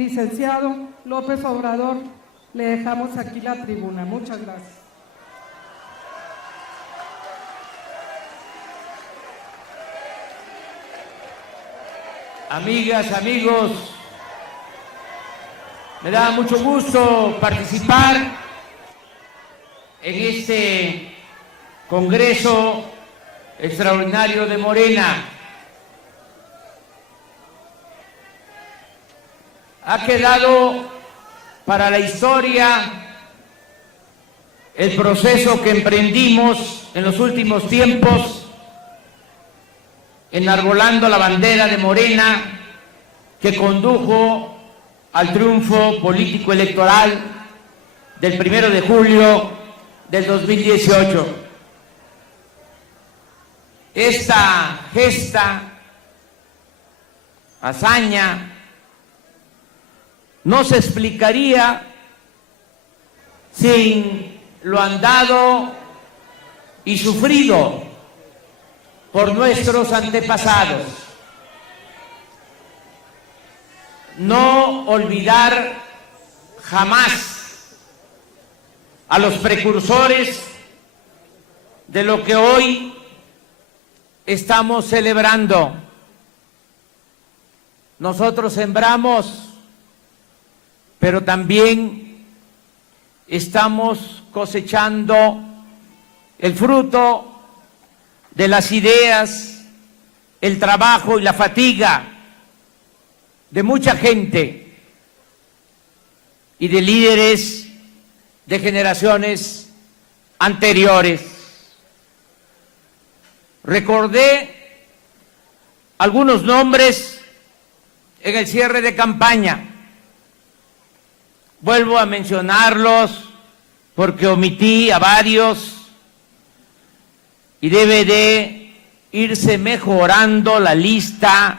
Licenciado López Obrador, le dejamos aquí la tribuna. Muchas gracias. Amigas, amigos, me da mucho gusto participar en este Congreso Extraordinario de Morena. Ha quedado para la historia el proceso que emprendimos en los últimos tiempos, enarbolando la bandera de Morena, que condujo al triunfo político electoral del 1 de julio del 2018. Esta gesta, hazaña, no se explicaría sin lo andado y sufrido por nuestros antepasados. No olvidar jamás a los precursores de lo que hoy estamos celebrando. Nosotros sembramos, pero también estamos cosechando el fruto de las ideas, el trabajo y la fatiga de mucha gente y de líderes de generaciones anteriores. Recordé algunos nombres en el cierre de campaña. Vuelvo a mencionarlos porque omití a varios y debe de irse mejorando la lista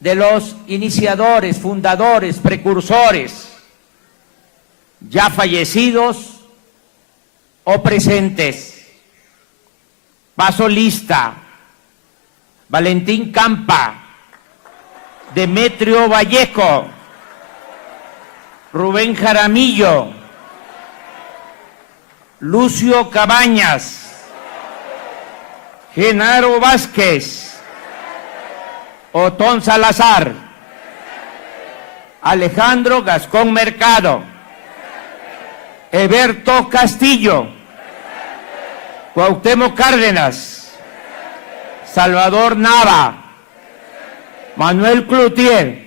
de los iniciadores, fundadores, precursores, ya fallecidos o presentes. Paso lista: Valentín Campa, Demetrio Vallejo, Rubén Jaramillo, Lucio Cabañas, Genaro Vázquez, Otón Salazar, Alejandro Gascón Mercado, Eberto Castillo, Cuauhtémoc Cárdenas, Salvador Nava, Manuel Cloutier,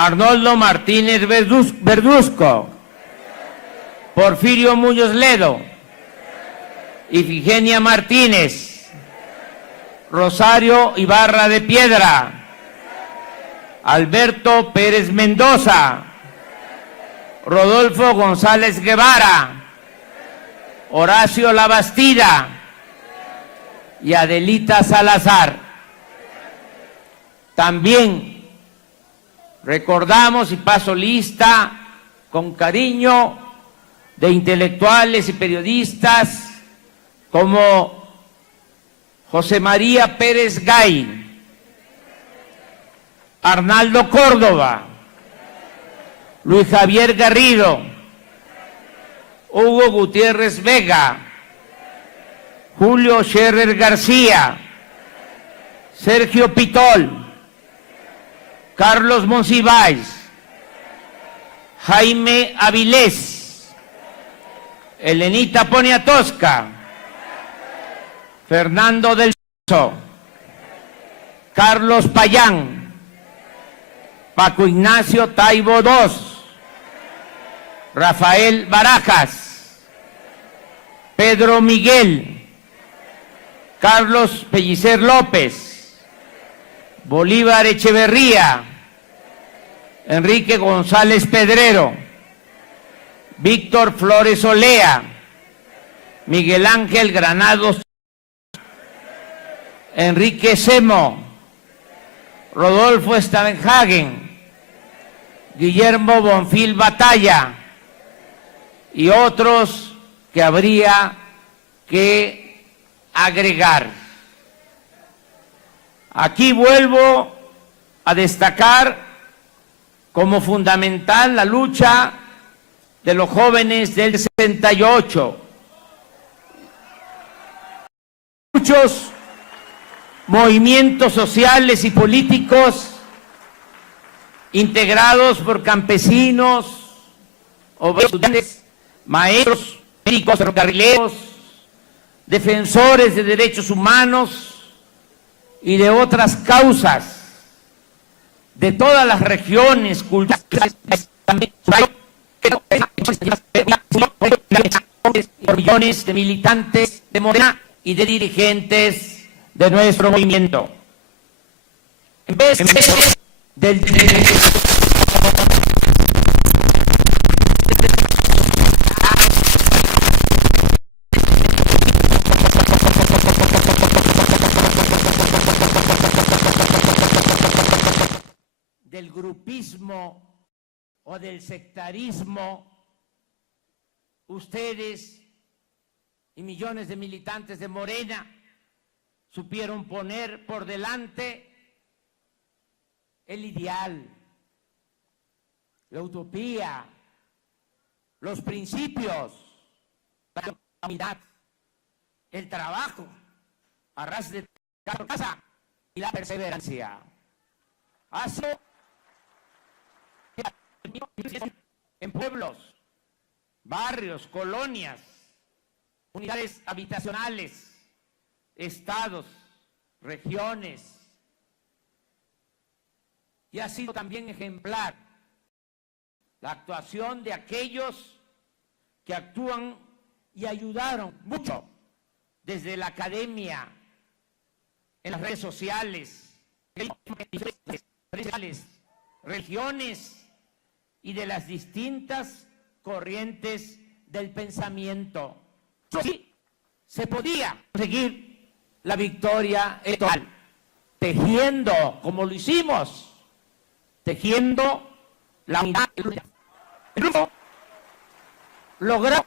Arnoldo Martínez Verduzco, Porfirio Muñoz Ledo, Ifigenia Martínez, Rosario Ibarra de Piedra, Alberto Pérez Mendoza, Rodolfo González Guevara, Horacio Labastida y Adelita Salazar. También recordamos, y paso lista con cariño, de intelectuales y periodistas como José María Pérez Gay, Arnaldo Córdoba, Luis Javier Garrido, Hugo Gutiérrez Vega, Julio Scherer García, Sergio Pitol, Carlos Monsiváis, Jaime Avilés, Elenita Poniatowska, Fernando del Pozo, Carlos Payán, Paco Ignacio Taibo II, Rafael Barajas, Pedro Miguel, Carlos Pellicer López, Bolívar Echeverría, Enrique González Pedrero, Víctor Flores Olea, Miguel Ángel Granados, Enrique Semo, Rodolfo Stavenhagen, Guillermo Bonfil Batalla y otros que habría que agregar. Aquí vuelvo a destacar como fundamental la lucha de los jóvenes del 68. Muchos movimientos sociales y políticos integrados por campesinos, obreros, estudiantes, maestros, médicos, ferrocarrileros, defensores de derechos humanos y de otras causas de todas las regiones culturales, por millones de militantes de Morena y de dirigentes de nuestro movimiento. En vez del grupismo o del sectarismo, ustedes y millones de militantes de Morena supieron poner por delante el ideal, la utopía, los principios, la unidad, el trabajo, a ras de casa y la perseverancia. Así en pueblos, barrios, colonias, unidades habitacionales, estados, regiones, y ha sido también ejemplar la actuación de aquellos que actúan y ayudaron mucho desde la academia, en las redes sociales, regiones y de las distintas corrientes del pensamiento. Sí, se podía conseguir la victoria electoral, tejiendo, como lo hicimos, tejiendo la unidad. El grupo logró,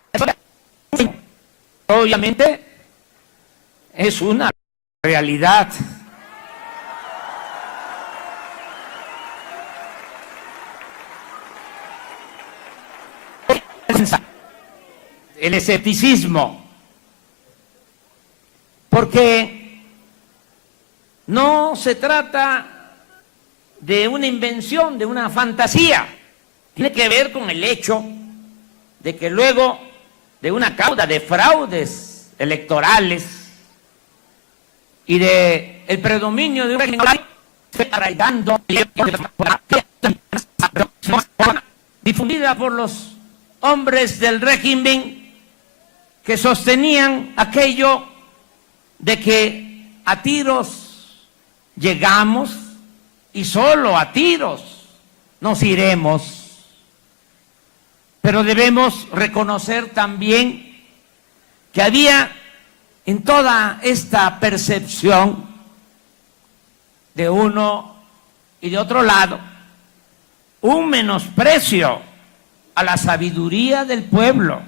obviamente, es una realidad. El escepticismo, porque no se trata de una invención, de una fantasía, tiene que ver con el hecho de que luego de una cauda de fraudes electorales y de el predominio de un régimen arraigando difundida por los hombres del régimen que sostenían aquello de que a tiros llegamos y solo a tiros nos iremos. Pero debemos reconocer también que había en toda esta percepción de uno y de otro lado un menosprecio a la sabiduría del pueblo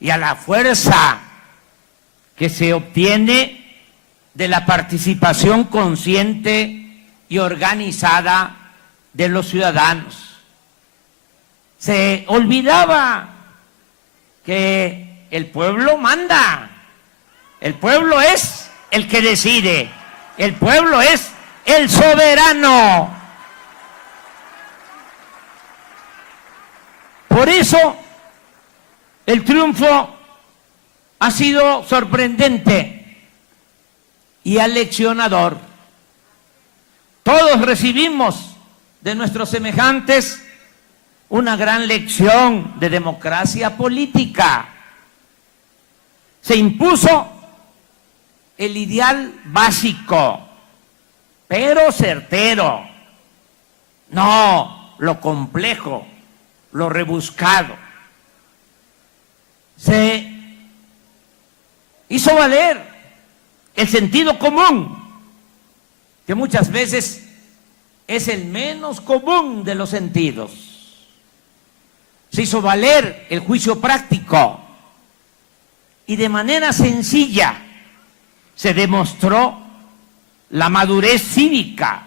y a la fuerza que se obtiene de la participación consciente y organizada de los ciudadanos. Se olvidaba que el pueblo manda, el pueblo es el que decide, el pueblo es el soberano. Por eso el triunfo ha sido sorprendente y aleccionador. Todos recibimos de nuestros semejantes una gran lección de democracia política. Se impuso el ideal básico, pero certero, no lo complejo, lo rebuscado. Se hizo valer el sentido común, que muchas veces es el menos común de los sentidos. Se hizo valer el juicio práctico y de manera sencilla se demostró la madurez cívica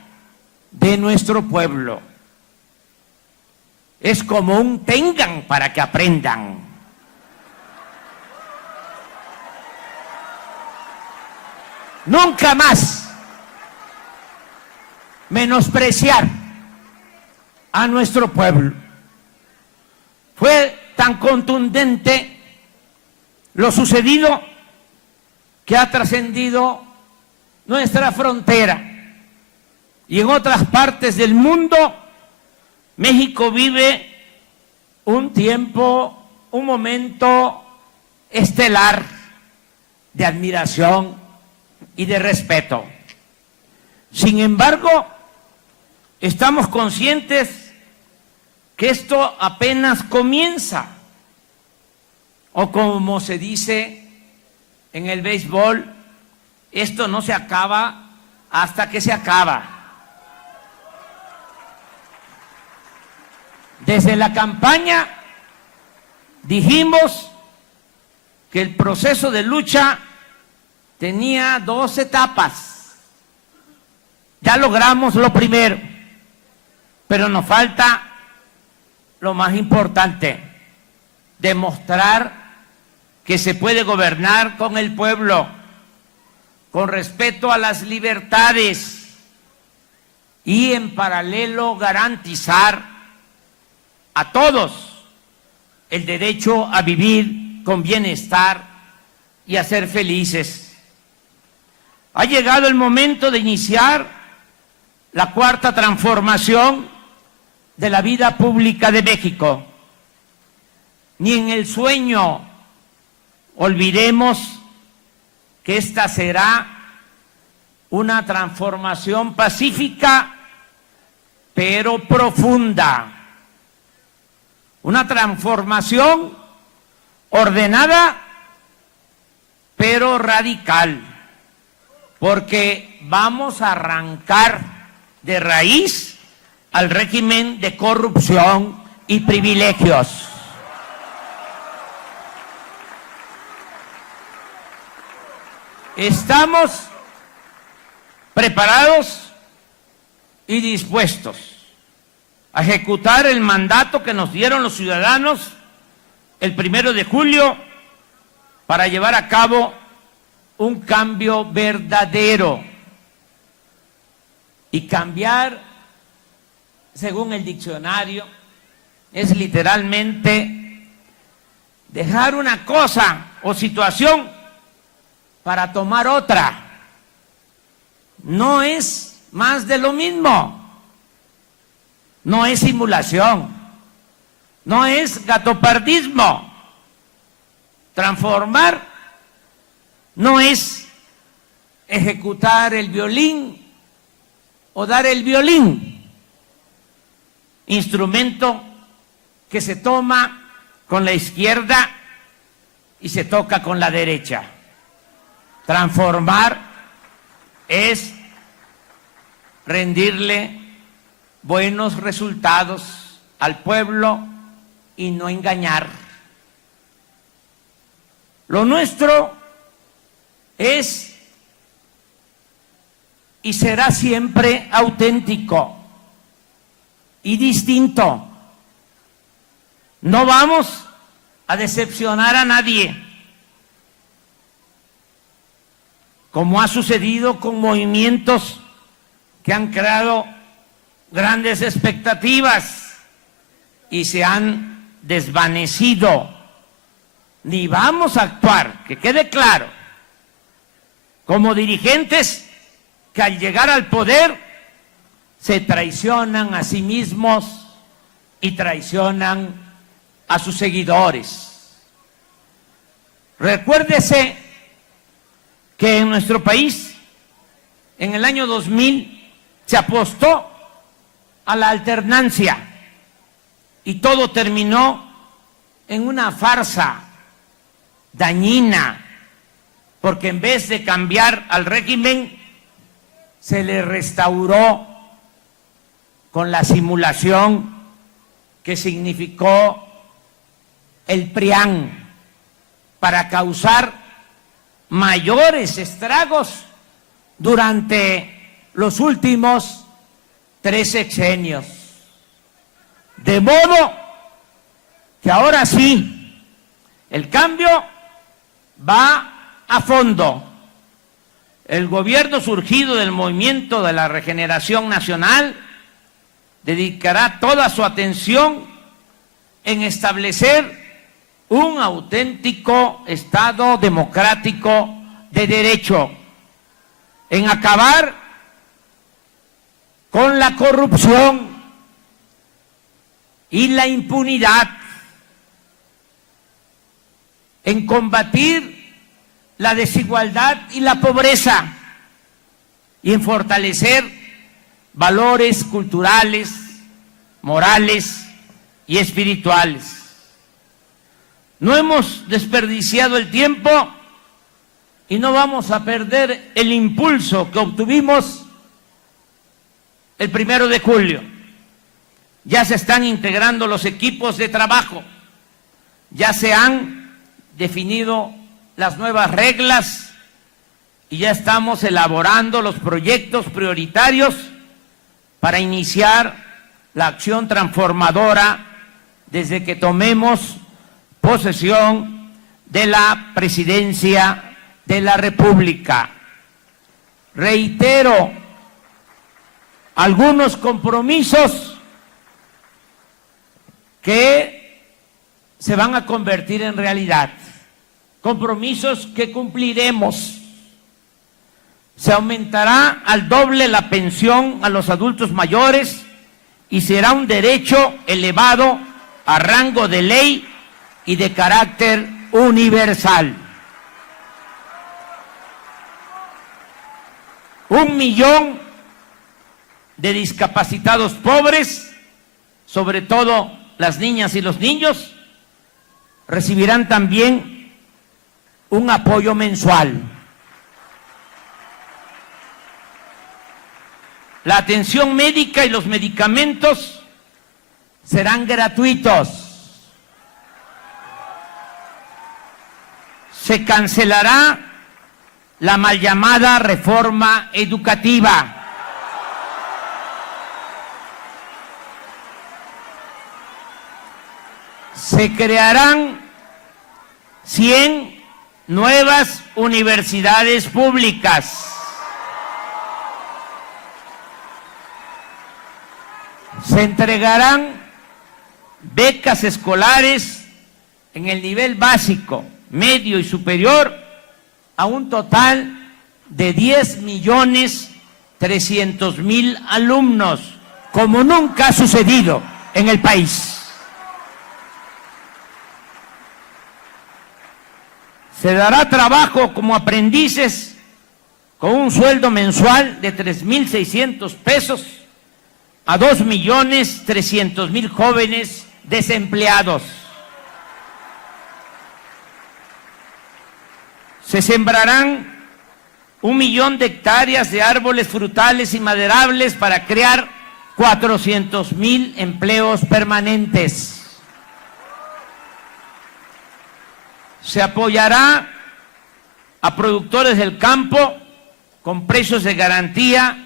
de nuestro pueblo. es como un tengan para que aprendan. Nunca más menospreciar a nuestro pueblo. Fue tan contundente lo sucedido que ha trascendido nuestra frontera. Y en otras partes del mundo, México vive un tiempo, un momento estelar de admiración y de respeto. Sin embargo, estamos conscientes que esto apenas comienza, o como se dice en el béisbol, esto no se acaba hasta que se acaba. Desde la campaña dijimos que el proceso de lucha tenía 2 etapas. Ya logramos lo primero, pero nos falta lo más importante: demostrar que se puede gobernar con el pueblo, con respeto a las libertades y en paralelo garantizar a todos el derecho a vivir con bienestar y a ser felices. Ha llegado el momento de iniciar la 4ª transformación de la vida pública de México. Ni en el sueño olvidemos que esta será una transformación pacífica, pero profunda. Una transformación ordenada, pero radical, porque vamos a arrancar de raíz al régimen de corrupción y privilegios. Estamos preparados y dispuestos a ejecutar el mandato que nos dieron los ciudadanos el 1 de julio para llevar a cabo un cambio verdadero. Y cambiar, según el diccionario, es literalmente dejar una cosa o situación para tomar otra. No es más de lo mismo. No es simulación, no es gatopardismo. Transformar no es ejecutar el violín o dar el violín, instrumento que se toma con la izquierda y se toca con la derecha. Transformar es rendirle buenos resultados al pueblo y no engañar. Lo nuestro es y será siempre auténtico y distinto. No vamos a decepcionar a nadie, como ha sucedido con movimientos que han creado grandes expectativas y se han desvanecido. Ni vamos a actuar, que quede claro, como dirigentes que al llegar al poder se traicionan a sí mismos y traicionan a sus seguidores. Recuérdese que en nuestro país, en el año 2000, se apostó a la alternancia y todo terminó en una farsa dañina, porque en vez de cambiar al régimen, se le restauró con la simulación que significó el PRIAN para causar mayores estragos durante los últimos 3 sexenios. De modo que ahora sí, el cambio va a fondo. El gobierno surgido del Movimiento de la Regeneración Nacional dedicará toda su atención en establecer un auténtico Estado democrático de derecho, en acabar con la corrupción y la impunidad, en combatir la desigualdad y la pobreza y en fortalecer valores culturales, morales y espirituales. No hemos desperdiciado el tiempo y no vamos a perder el impulso que obtuvimos el 1 de julio. Ya se están integrando los equipos de trabajo, ya se han definido las nuevas reglas y ya estamos elaborando los proyectos prioritarios para iniciar la acción transformadora desde que tomemos posesión de la presidencia de la República. Reitero algunos compromisos que se van a convertir en realidad, compromisos que cumpliremos. Se aumentará al doble la pensión a los adultos mayores y será un derecho elevado a rango de ley y de carácter universal. 1 millón de discapacitados pobres, sobre todo las niñas y los niños, recibirán también un apoyo mensual. La atención médica y los medicamentos serán gratuitos. Se cancelará la mal llamada reforma educativa. Se crearán 100 nuevas universidades públicas. Se entregarán becas escolares en el nivel básico, medio y superior a un total de 10.300.000 alumnos, como nunca ha sucedido en el país. Se dará trabajo como aprendices con un sueldo mensual de 3.600 pesos a 2.300.000 jóvenes desempleados. Se sembrarán 1 millón de hectáreas de árboles frutales y maderables para crear 400.000 empleos permanentes. Se apoyará a productores del campo con precios de garantía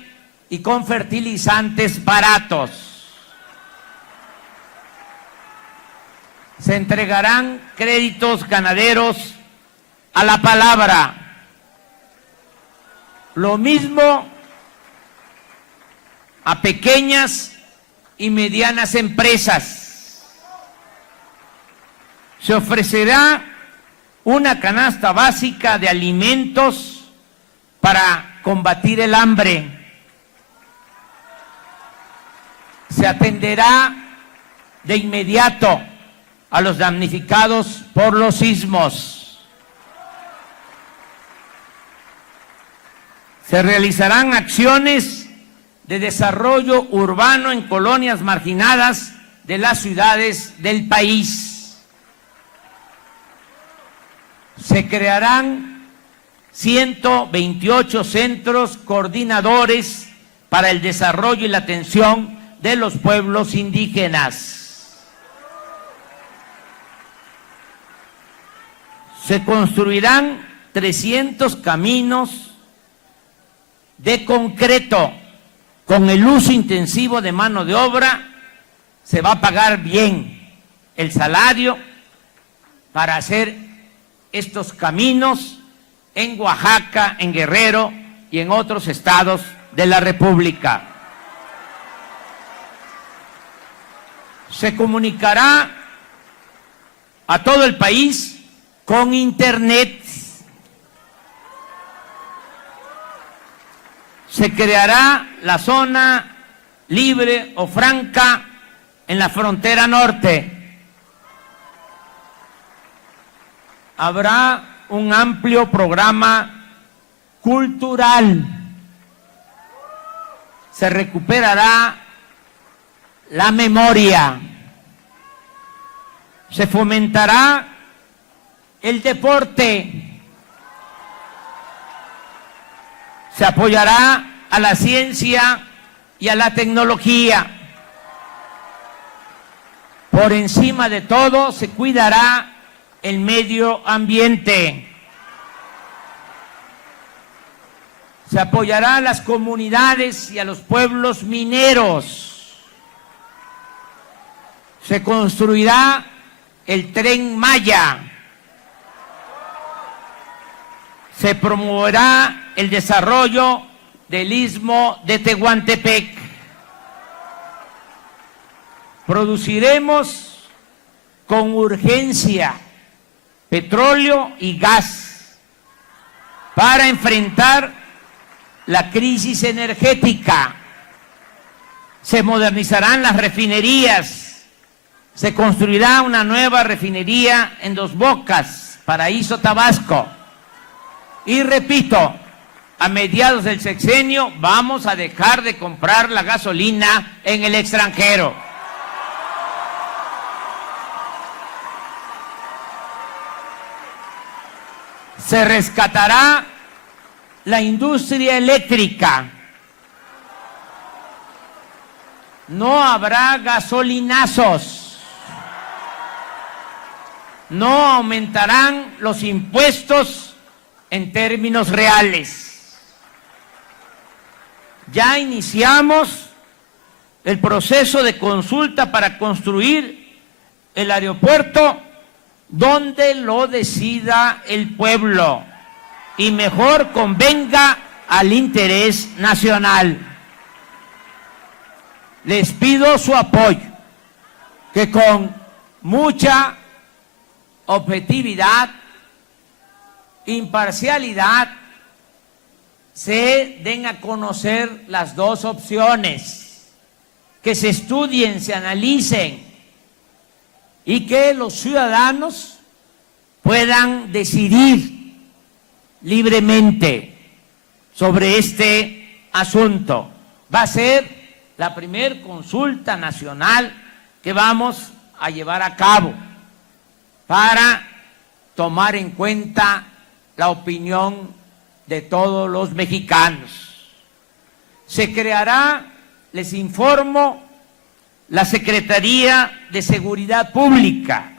y con fertilizantes baratos. Se entregarán créditos ganaderos a la palabra. Lo mismo a pequeñas y medianas empresas. Se ofrecerá una canasta básica de alimentos para combatir el hambre. Se atenderá de inmediato a los damnificados por los sismos. Se realizarán acciones de desarrollo urbano en colonias marginadas de las ciudades del país. Se crearán 128 centros coordinadores para el desarrollo y la atención de los pueblos indígenas. Se construirán 300 caminos de concreto con el uso intensivo de mano de obra se va a pagar bien el salario para hacer estos caminos en Oaxaca, en Guerrero y en otros estados de la República. Se comunicará a todo el país con Internet. Se creará la zona libre o franca en la frontera norte. Habrá un amplio programa cultural. Se recuperará la memoria. Se fomentará el deporte. Se apoyará a la ciencia y a la tecnología. Por encima de todo, se cuidará el medio ambiente. Se apoyará a las comunidades y a los pueblos mineros. Se construirá el Tren Maya. Se promoverá el desarrollo del Istmo de Tehuantepec. Produciremos con urgencia petróleo y gas para enfrentar la crisis energética. Se modernizarán las refinerías. Se construirá una nueva refinería en Dos Bocas, Paraíso, Tabasco. Y repito, a mediados del sexenio vamos a dejar de comprar la gasolina en el extranjero. Se rescatará la industria eléctrica. No habrá gasolinazos. No aumentarán los impuestos en términos reales. Ya iniciamos el proceso de consulta para construir el aeropuerto donde lo decida el pueblo y mejor convenga al interés nacional. Les pido su apoyo, que con mucha objetividad, imparcialidad, se den a conocer las dos opciones, que se estudien, se analicen y que los ciudadanos puedan decidir libremente sobre este asunto. Va a ser la primera consulta nacional que vamos a llevar a cabo para tomar en cuenta la opinión de todos los mexicanos. Se creará, les informo, la Secretaría de Seguridad Pública.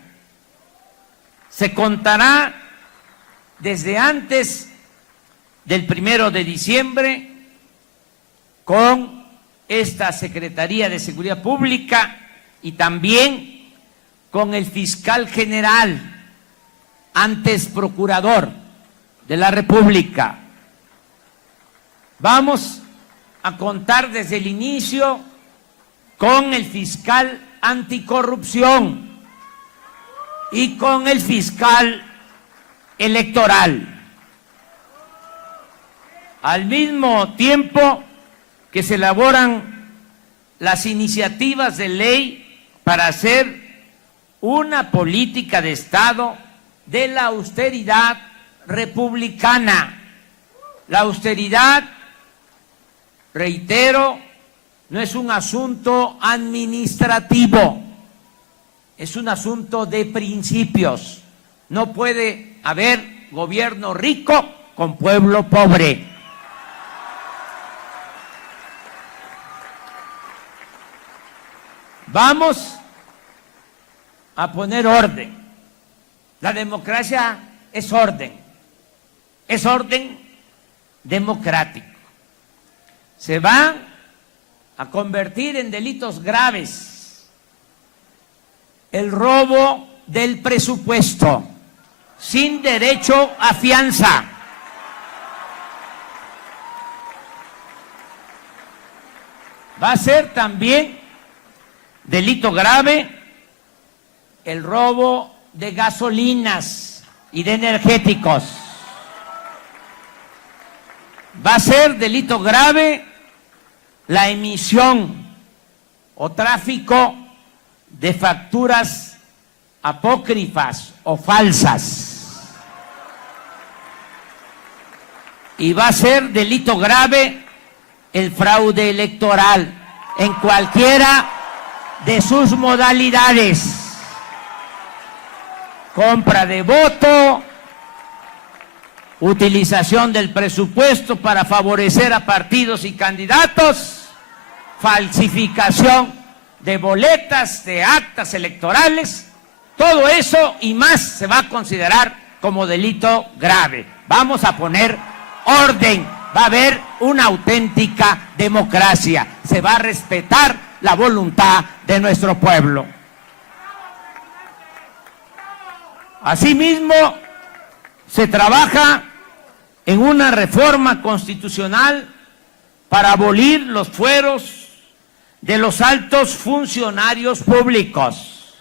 Se contará desde antes del 1 de diciembre con esta Secretaría de Seguridad Pública y también con el fiscal general, antes procurador de la República. Vamos a contar desde el inicio con el fiscal anticorrupción y con el fiscal electoral. Al mismo tiempo que se elaboran las iniciativas de ley para hacer una política de Estado de la austeridad republicana. La austeridad, reitero, no es un asunto administrativo, es un asunto de principios. No puede haber gobierno rico con pueblo pobre. Vamos a poner orden. La democracia es orden democrático. Se va a convertir en delitos graves el robo del presupuesto sin derecho a fianza. Va a ser también delito grave el robo de gasolinas y de energéticos. Va a ser delito grave la emisión o tráfico de facturas apócrifas o falsas. Y va a ser delito grave el fraude electoral en cualquiera de sus modalidades. Compra de voto, utilización del presupuesto para favorecer a partidos y candidatos, falsificación de boletas, de actas electorales, todo eso y más se va a considerar como delito grave. Vamos a poner orden, va a haber una auténtica democracia, se va a respetar la voluntad de nuestro pueblo. Asimismo, se trabaja en una reforma constitucional para abolir los fueros de los altos funcionarios públicos,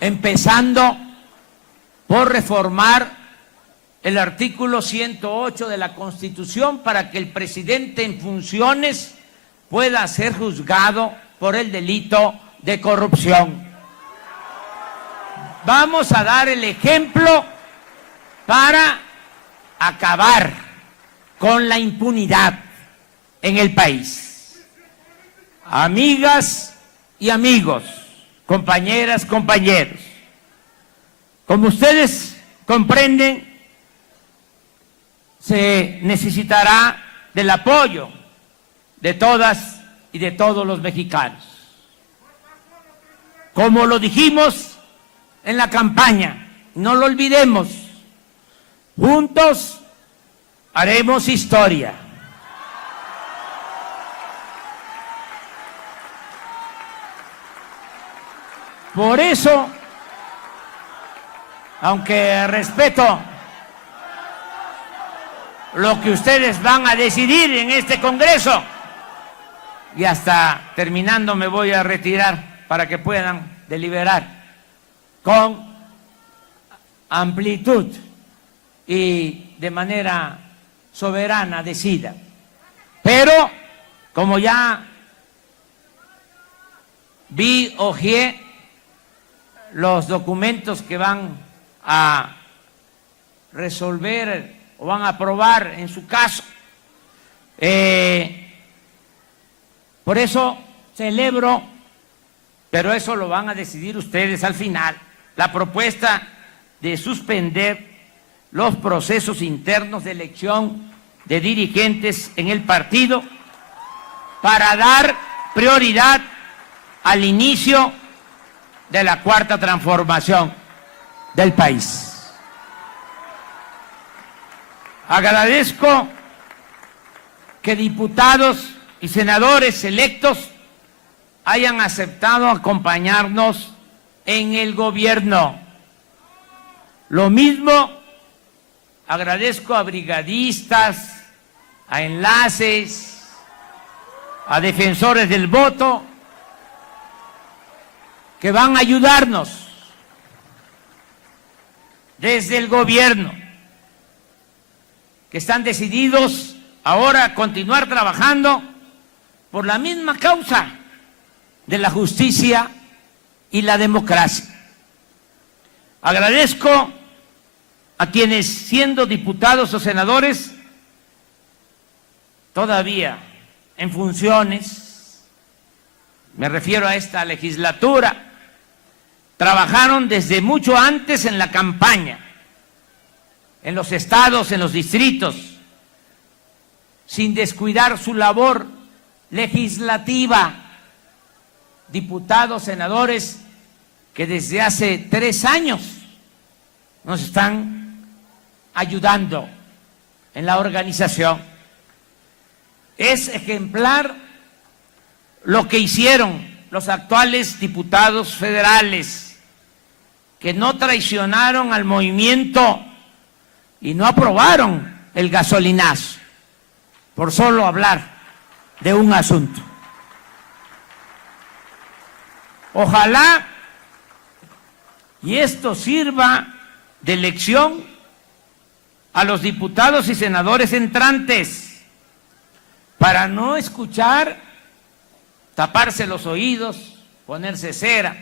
empezando por reformar el artículo 108 de la Constitución para que el presidente en funciones pueda ser juzgado por el delito de corrupción. Vamos a dar el ejemplo para acabar con la impunidad en el país. Amigas y amigos, compañeras, compañeros, como ustedes comprenden, se necesitará del apoyo de todas y de todos los mexicanos. Como lo dijimos en la campaña, no lo olvidemos, juntos haremos historia. Por eso, aunque respeto lo que ustedes van a decidir en este Congreso, y hasta terminando me voy a retirar para que puedan deliberar con amplitud y de manera soberana, decida. Pero, como ya vi, hojeé los documentos que van a resolver o van a aprobar en su caso, por eso celebro, pero eso lo van a decidir ustedes al final, la propuesta de suspender los procesos internos de elección de dirigentes en el partido para dar prioridad al inicio de la cuarta transformación del país. Agradezco que diputados y senadores electos hayan aceptado acompañarnos en el gobierno. Lo mismo agradezco a brigadistas, a enlaces, a defensores del voto, que van a ayudarnos desde el gobierno, que están decididos ahora a continuar trabajando por la misma causa de la justicia y la democracia. Agradezco a quienes, siendo diputados o senadores, todavía en funciones, me refiero a esta legislatura, trabajaron desde mucho antes en la campaña, en los estados, en los distritos, sin descuidar su labor legislativa. Diputados, senadores que desde hace 3 años nos están ayudando en la organización. Es ejemplar lo que hicieron los actuales diputados federales, que no traicionaron al movimiento y no aprobaron el gasolinazo, por solo hablar de un asunto. Ojalá y esto sirva de lección a los diputados y senadores entrantes para no escuchar, taparse los oídos, ponerse cera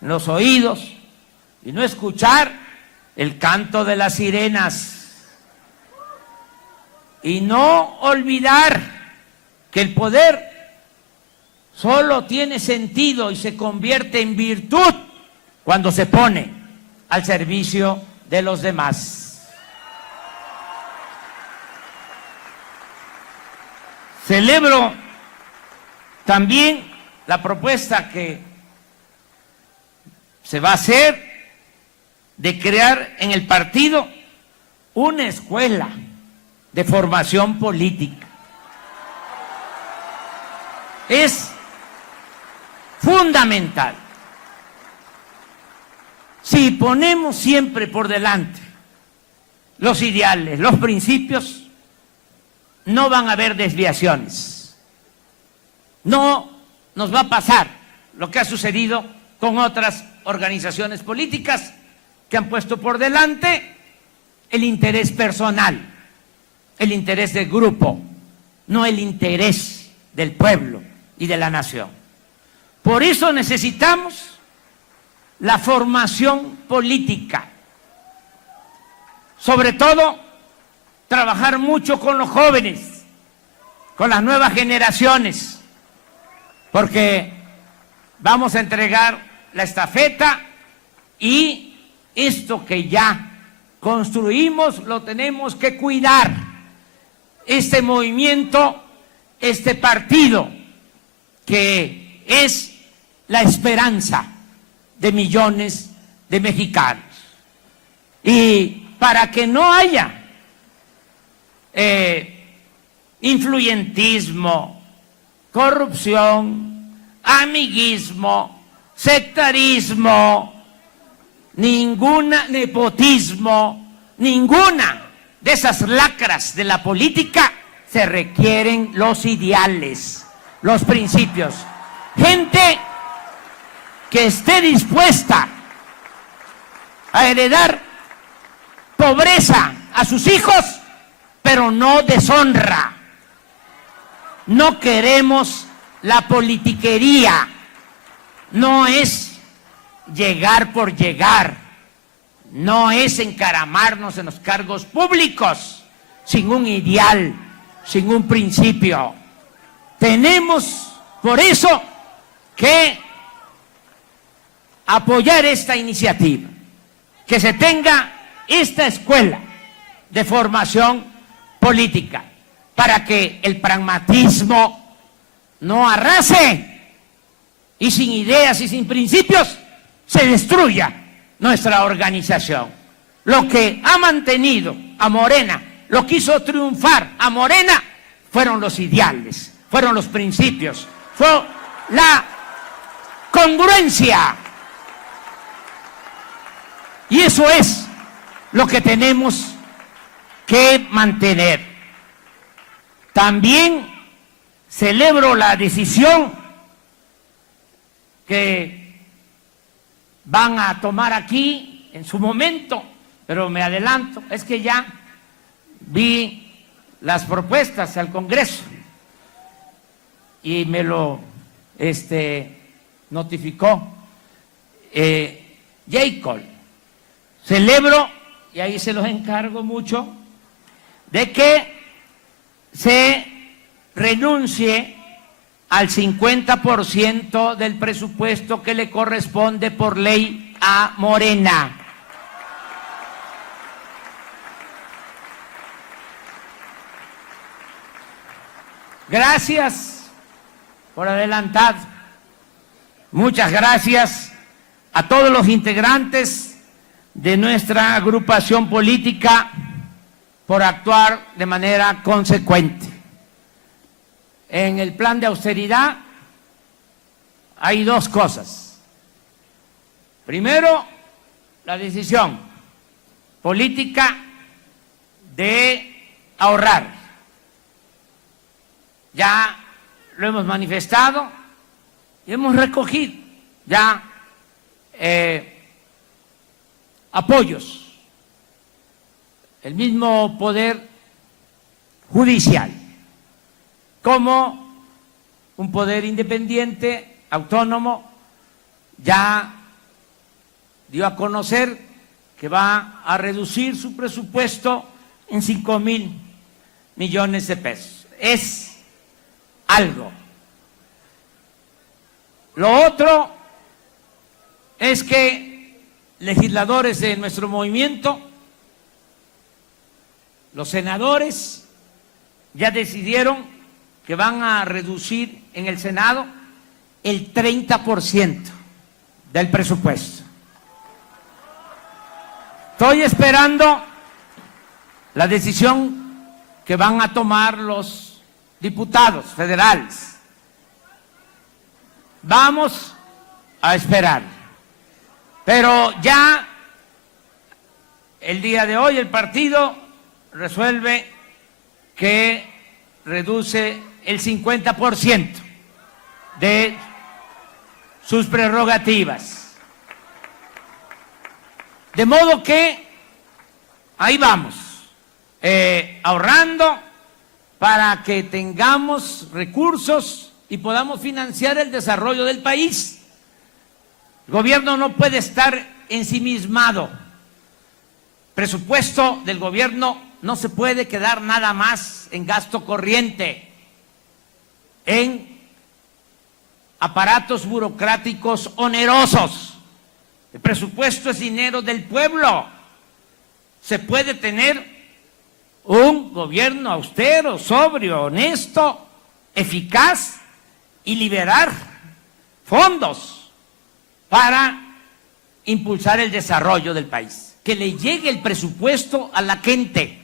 en los oídos y no escuchar el canto de las sirenas y no olvidar que el poder solo tiene sentido y se convierte en virtud cuando se pone al servicio de los demás. Celebro también la propuesta que se va a hacer de crear en el partido una escuela de formación política. Es fundamental. Si ponemos siempre por delante los ideales, los principios, no van a haber desviaciones. No nos va a pasar lo que ha sucedido con otras organizaciones políticas que han puesto por delante el interés personal, el interés del grupo, no el interés del pueblo y de la nación. Por eso necesitamos la formación política, sobre todo trabajar mucho con los jóvenes, con las nuevas generaciones, porque vamos a entregar la estafeta y esto que ya construimos lo tenemos que cuidar. Este movimiento, este partido, que es la esperanza de millones de mexicanos. Y para que no haya influyentismo, corrupción, amiguismo, sectarismo, nepotismo, ninguna de esas lacras de la política, se requieren los ideales, los principios. Gente que esté dispuesta a heredar pobreza a sus hijos, pero no deshonra. No queremos la politiquería, no es llegar por llegar, no es encaramarnos en los cargos públicos sin un ideal, sin un principio. Tenemos por eso que apoyar esta iniciativa, que se tenga esta escuela de formación política, para que el pragmatismo no arrase y sin ideas y sin principios se destruya nuestra organización. Lo que ha mantenido a Morena, lo que hizo triunfar a Morena, fueron los ideales, fueron los principios, fue la congruencia. Y eso es lo que tenemos que mantener. También celebro la decisión que van a tomar aquí en su momento, pero me adelanto, es que ya vi las propuestas al Congreso y me lo notificó Jacob. Celebro, y ahí se los encargo mucho, de que se renuncie al 50% del presupuesto que le corresponde por ley a Morena. Gracias por adelantar. Muchas gracias a todos los integrantes de nuestra agrupación política por actuar de manera consecuente. En el plan de austeridad hay dos cosas. Primero, la decisión política de ahorrar. Ya lo hemos manifestado y hemos recogido ya apoyos. El mismo Poder Judicial, como un poder independiente, autónomo, ya dio a conocer que va a reducir su presupuesto en 5,000 millones de pesos. Es algo. Lo otro es que legisladores de nuestro movimiento, los senadores, ya decidieron que van a reducir en el Senado el 30% del presupuesto. Estoy esperando la decisión que van a tomar los diputados federales. Vamos a esperar. Pero ya el día de hoy el partido resuelve que reduce el 50% de sus prerrogativas. De modo que ahí vamos, ahorrando para que tengamos recursos y podamos financiar el desarrollo del país. El gobierno no puede estar ensimismado. Presupuesto del gobierno no se puede quedar nada más en gasto corriente, en aparatos burocráticos onerosos. El presupuesto es dinero del pueblo. Se puede tener un gobierno austero, sobrio, honesto, eficaz y liberar fondos para impulsar el desarrollo del país. Que le llegue el presupuesto a la gente.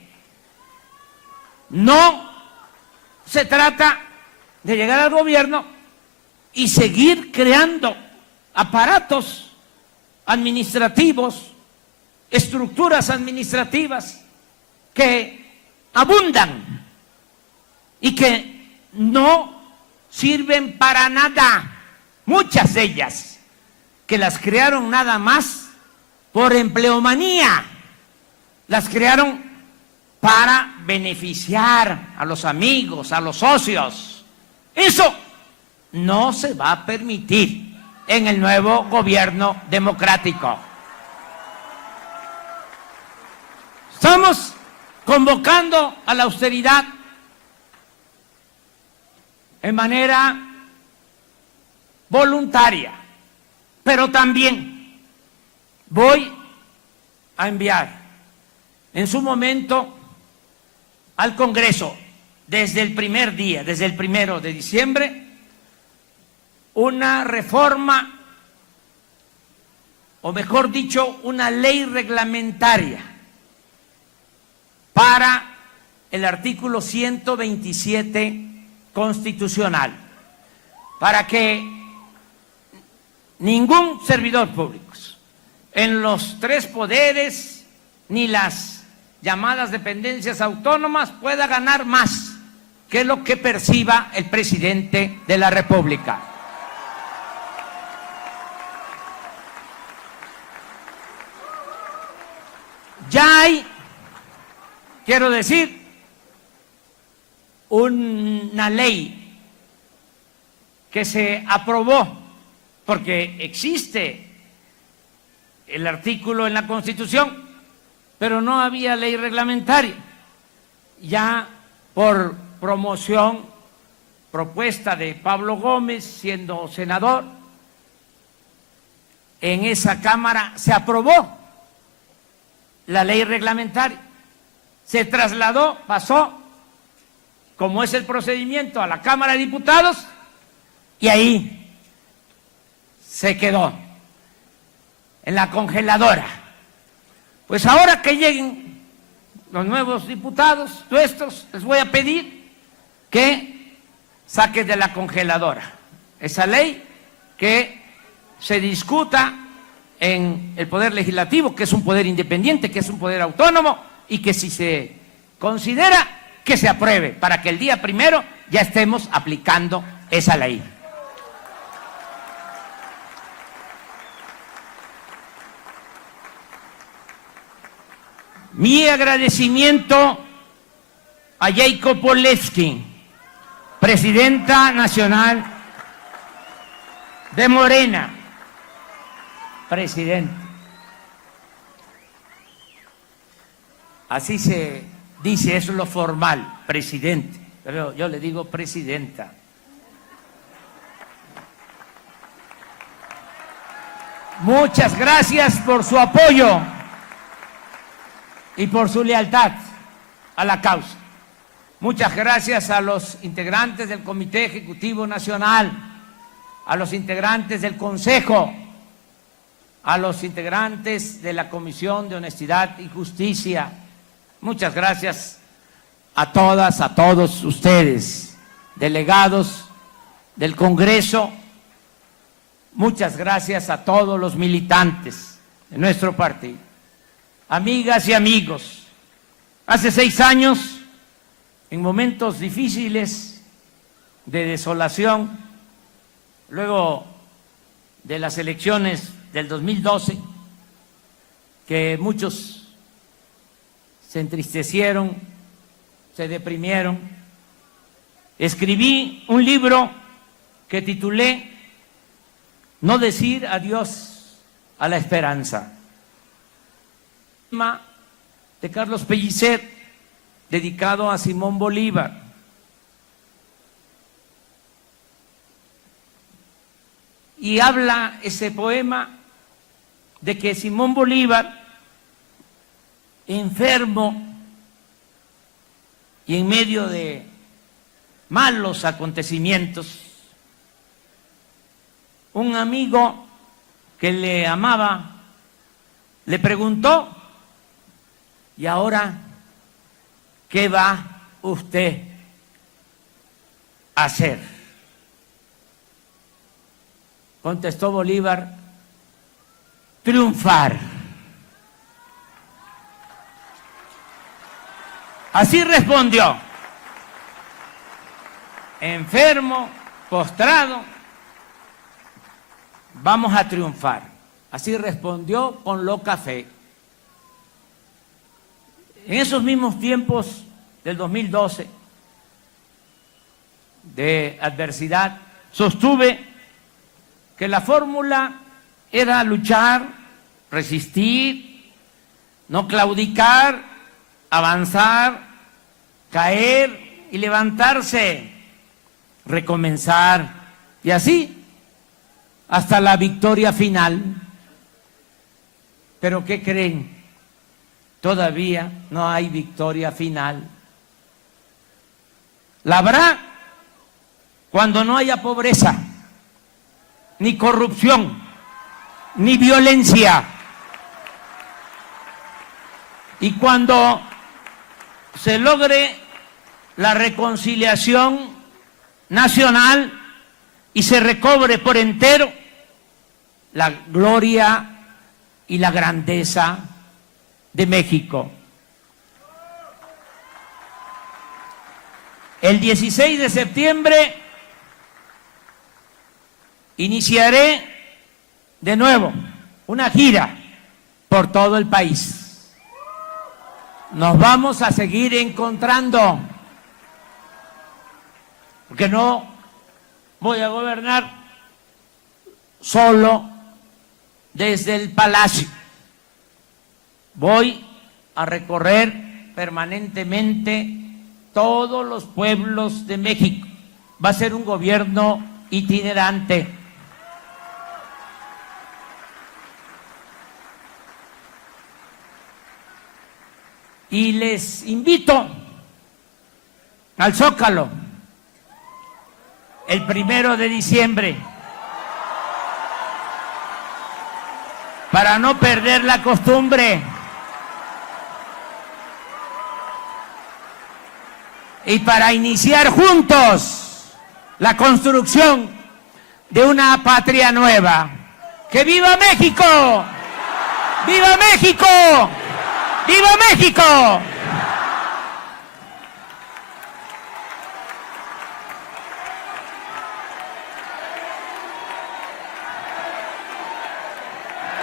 No se trata de llegar al gobierno y seguir creando aparatos administrativos, estructuras administrativas que abundan y que no sirven para nada. Muchas de ellas que las crearon nada más por empleomanía, las crearon para beneficiar a los amigos, a los socios. Eso no se va a permitir en el nuevo gobierno democrático. Estamos convocando a la austeridad en manera voluntaria, pero también voy a enviar en su momento al Congreso, desde el primer día, desde el 1 de diciembre, una reforma, o mejor dicho, una ley reglamentaria para el artículo 127 constitucional, para que ningún servidor público en los tres poderes ni las llamadas dependencias autónomas pueda ganar más que lo que perciba el presidente de la República. Ya hay, quiero decir, una ley que se aprobó, porque existe el artículo en la Constitución, pero no había ley reglamentaria. Ya por promoción, propuesta de Pablo Gómez, siendo senador, en esa Cámara se aprobó la ley reglamentaria. Se trasladó, pasó, como es el procedimiento, a la Cámara de Diputados y ahí se quedó en la congeladora. Pues ahora que lleguen los nuevos diputados nuestros, les voy a pedir que saquen de la congeladora esa ley que se discuta en el Poder Legislativo, que es un poder independiente, que es un poder autónomo, y que si se considera, que se apruebe, para que el día 1 ya estemos aplicando esa ley. Mi agradecimiento a Jacob Polewski, presidenta nacional de Morena, presidente. Así se dice, eso es lo formal, presidente, pero yo le digo presidenta. Muchas gracias por su apoyo y por su lealtad a la causa. Muchas gracias a los integrantes del Comité Ejecutivo Nacional, a los integrantes del Consejo, a los integrantes de la Comisión de Honestidad y Justicia. Muchas gracias a todas, a todos ustedes, delegados del Congreso. Muchas gracias a todos los militantes de nuestro partido. Amigas y amigos, hace 6 años, en momentos difíciles de desolación, luego de las elecciones del 2012, que muchos se entristecieron, se deprimieron, escribí un libro que titulé No decir adiós a la esperanza, de Carlos Pellicer, dedicado a Simón Bolívar. Y habla ese poema de que Simón Bolívar, enfermo y en medio de malos acontecimientos, un amigo que le amaba le preguntó: ¿y ahora qué va usted a hacer? Contestó Bolívar: triunfar. Así respondió, enfermo, postrado, vamos a triunfar. Así respondió con loca fe. En esos mismos tiempos del 2012, de adversidad, sostuve que la fórmula era luchar, resistir, no claudicar, avanzar, caer y levantarse, recomenzar, y así hasta la victoria final. ¿Pero qué creen? Todavía no hay victoria final. La habrá cuando no haya pobreza, ni corrupción, ni violencia. Y cuando se logre la reconciliación nacional y se recobre por entero la gloria y la grandeza de México. El 16 de septiembre iniciaré de nuevo una gira por todo el país. Nos vamos a seguir encontrando, porque no voy a gobernar solo desde el Palacio. Voy a recorrer permanentemente todos los pueblos de México. Va a ser un gobierno itinerante. Y les invito al Zócalo el 1 de diciembre para no perder la costumbre y para iniciar juntos la construcción de una patria nueva. ¡Que viva México! ¡Viva México! ¡Viva México!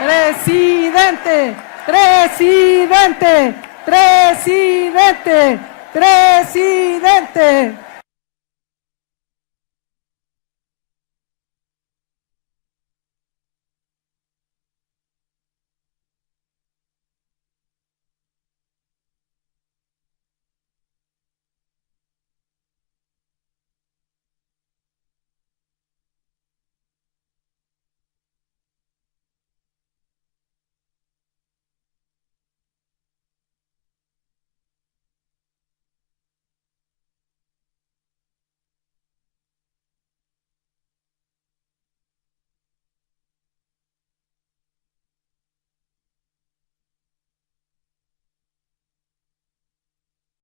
Presidente, presidente, presidente, presidente.